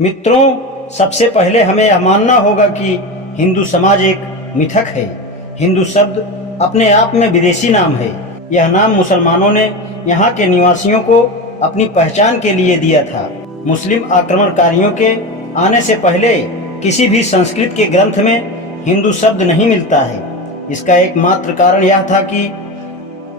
मित्रों, सबसे पहले हमें यह मानना होगा कि हिंदू समाज एक मिथक है। हिंदू शब्द अपने आप में विदेशी नाम है। यह नाम मुसलमानों ने यहाँ के निवासियों को अपनी पहचान के लिए दिया था। मुस्लिम आक्रमणकारियों के आने से पहले किसी भी संस्कृत के ग्रंथ में हिंदू शब्द नहीं मिलता है। इसका एकमात्र कारण यह था कि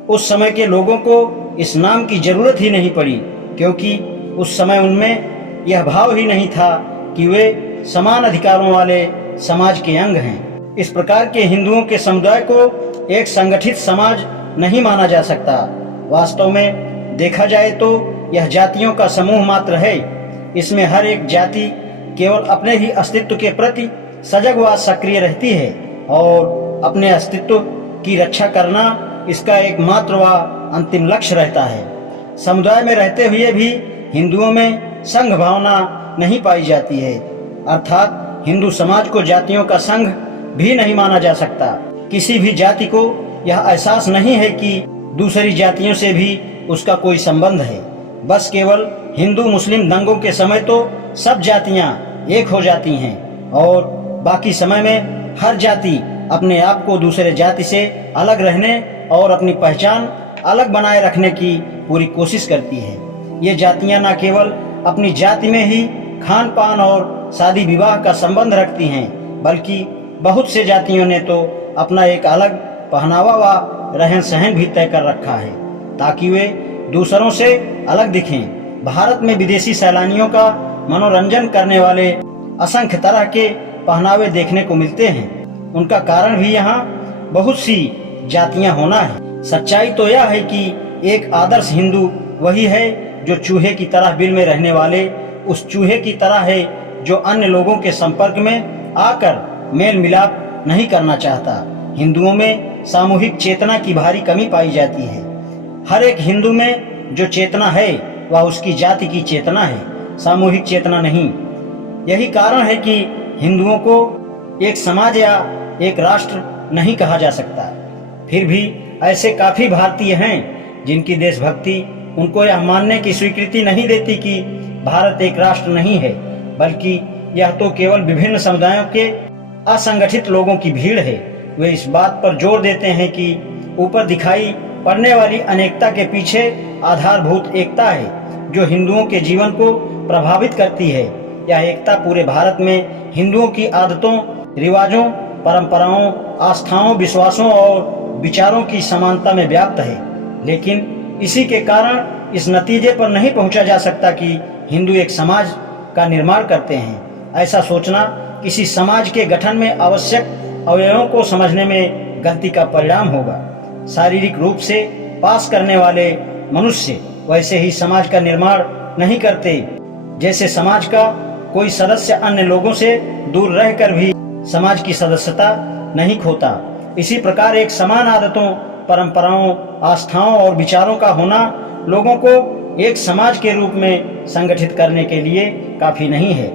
उस समय के लोगों को इस नाम की जरूरत ही नहीं पड़ी, क्योंकि उस समय उनमें यह भाव ही नहीं था कि वे समान अधिकारों वाले समाज के अंग हैं। इस प्रकार के हिंदुओं के समुदाय को एक संगठित समाज नहीं माना जा सकता। वास्तव में देखा जाए तो यह जातियों का समूह मात्र है। इसमें हर एक जाति केवल अपने ही अस्तित्व के प्रति सजग व सक्रिय रहती है और अपने अस्तित्व की रक्षा करना इसका एकमात्र व अंतिम लक्ष्य रहता है। समुदाय में रहते हुए भी हिंदुओं में संघ भावना नहीं पाई जाती है, अर्थात हिंदू समाज को जातियों का संघ भी नहीं माना जा सकता। किसी भी जाति को यह एहसास नहीं है कि दूसरी जातियों से भी उसका कोई संबंध है। बस केवल हिंदू मुस्लिम दंगों के समय तो सब जातियां एक हो जाती हैं और बाकी समय में हर जाति अपने आप को दूसरे जाति से अलग रहने और अपनी पहचान अलग बनाए रखने की पूरी कोशिश करती है। ये जातियां न केवल अपनी जाति में ही खान पान और शादी विवाह का संबंध रखती हैं, बल्कि बहुत से जातियों ने तो अपना एक अलग पहनावा व रहन सहन भी तय कर रखा है ताकि वे दूसरों से अलग दिखें। भारत में विदेशी सैलानियों का मनोरंजन करने वाले असंख्य तरह के पहनावे देखने को मिलते हैं। उनका कारण भी यहाँ बहुत सी जातियां होना है। सच्चाई तो यह है कि एक आदर्श हिंदू वही है जो चूहे की तरह बिल में रहने वाले उस चूहे की तरह है जो अन्य लोगों के संपर्क में आकर मेल मिलाप नहीं करना चाहता। हिंदुओं में सामूहिक चेतना की भारी कमी पाई जाती है। हर एक हिंदू में जो चेतना है वह उसकी जाति की चेतना है, सामूहिक चेतना नहीं। यही कारण है कि हिंदुओं को एक समाज या एक राष्ट्र नहीं कहा जा सकता। फिर भी ऐसे काफी भारतीय हैं जिनकी देशभक्ति उनको यह मानने की स्वीकृति नहीं देती कि भारत एक राष्ट्र नहीं है, बल्कि यह तो केवल विभिन्न समुदायों के असंगठित लोगों की भीड़ है। वे इस बात पर जोर देते हैं कि ऊपर दिखाई पड़ने वाली अनेकता के पीछे आधारभूत एकता है जो हिंदुओं के जीवन को प्रभावित करती है। यह एकता पूरे भारत में हिंदुओं की आदतों, रिवाजों, परंपराओं, आस्थाओं, विश्वासों और विचारों की समानता में व्याप्त है। लेकिन इसी के कारण इस नतीजे पर नहीं पहुंचा जा सकता कि हिंदू एक समाज का निर्माण करते हैं। ऐसा सोचना किसी समाज के गठन में आवश्यक अवयवों को समझने में गलती का परिणाम होगा। शारीरिक रूप से पास करने वाले मनुष्य वैसे ही समाज का निर्माण नहीं करते जैसे समाज का कोई सदस्य अन्य लोगों से दूर रहकर भी समाज की सदस्यता नहीं खोता। इसी प्रकार एक समान आदतों, परंपराओं, आस्थाओं और विचारों का होना लोगों को एक समाज के रूप में संगठित करने के लिए काफी नहीं है।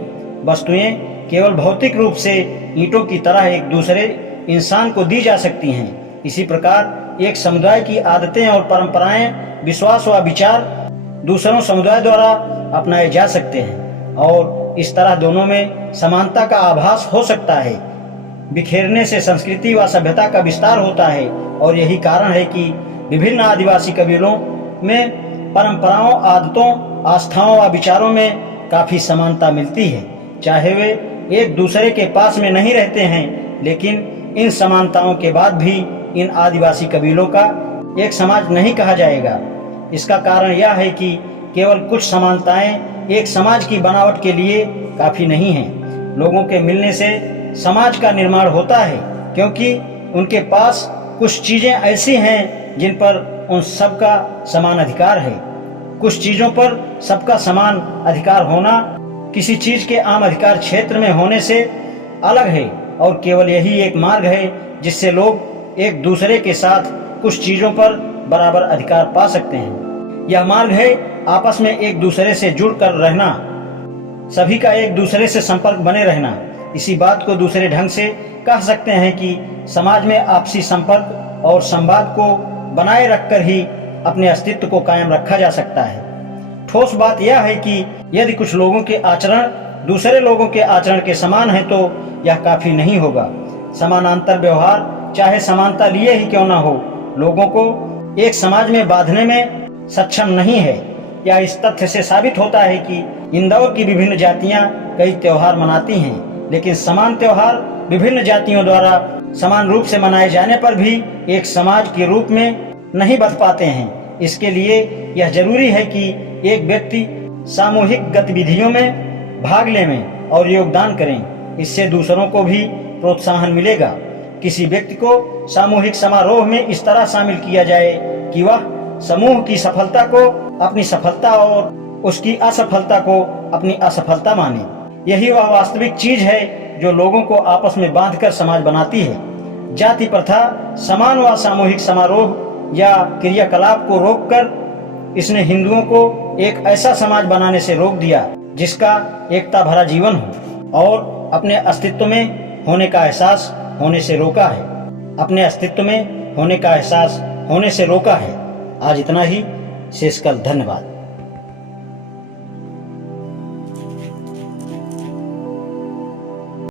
वस्तुएं केवल भौतिक रूप से ईंटों की तरह एक दूसरे इंसान को दी जा सकती हैं। इसी प्रकार एक समुदाय की आदतें और परंपराएं, विश्वास व विचार दूसरों समुदाय द्वारा अपनाए जा सकते हैं और इस तरह दोनों में समानता का आभास हो सकता है। बिखेरने से संस्कृति व सभ्यता का विस्तार होता है और यही कारण है कि विभिन्न आदिवासी कबीलों में परंपराओं, आदतों, आस्थाओं व विचारों में काफी समानता मिलती है। चाहे वे एक दूसरे के पास में नहीं रहते हैं, लेकिन इन समानताओं के बाद भी इन आदिवासी कबीलों का एक समाज नहीं कहा जाएगा। इसका कारण यह है कि केवल कुछ समानताएं एक समाज की बनावट के लिए काफी नहीं हैं। लोगों के मिलने से समाज का निर्माण होता है, क्योंकि उनके पास कुछ चीजें ऐसी हैं जिन पर उन सबका समान अधिकार है। कुछ चीजों पर सबका समान अधिकार होना किसी चीज के आम अधिकार क्षेत्र में होने से अलग है और केवल यही एक मार्ग है जिससे लोग एक दूसरे के साथ कुछ चीजों पर बराबर अधिकार पा सकते हैं। यह मार्ग है आपस में एक दूसरे से जुड़कर रहना, सभी का एक दूसरे से संपर्क बने रहना। इसी बात को दूसरे ढंग से कह सकते हैं कि समाज में आपसी संपर्क और संवाद को बनाए रखकर ही अपने अस्तित्व को कायम रखा जा सकता है। ठोस बात यह है कि यदि कुछ लोगों के आचरण दूसरे लोगों के आचरण के समान है तो यह काफी नहीं होगा। समानांतर व्यवहार चाहे समानता लिए ही क्यों ना हो, लोगों को एक समाज में बांधने में सक्षम नहीं है। यह इस तथ्य से साबित होता है कि इंदौर की विभिन्न जातियां कई त्योहार मनाती हैं, लेकिन समान त्योहार विभिन्न जातियों द्वारा समान रूप से मनाए जाने पर भी एक समाज के रूप में नहीं बच पाते हैं। इसके लिए यह जरूरी है कि एक व्यक्ति सामूहिक गतिविधियों में भाग लें और योगदान करें। इससे दूसरों को भी प्रोत्साहन मिलेगा। किसी व्यक्ति को सामूहिक समारोह में इस तरह शामिल किया जाए कि वह समूह की सफलता को अपनी सफलता और उसकी असफलता को अपनी असफलता माने। यही वह वास्तविक चीज है जो लोगों को आपस में बांधकर समाज बनाती है। जाति प्रथा समान व सामूहिक समारोह या क्रियाकलाप को रोककर इसने हिंदुओं को एक ऐसा समाज बनाने से रोक दिया जिसका एकता भरा जीवन हो, और अपने अस्तित्व में होने का एहसास होने से रोका है। अपने अस्तित्व में होने का एहसास होने से रोका है। आज इतना ही। शेषकाल। धन्यवाद।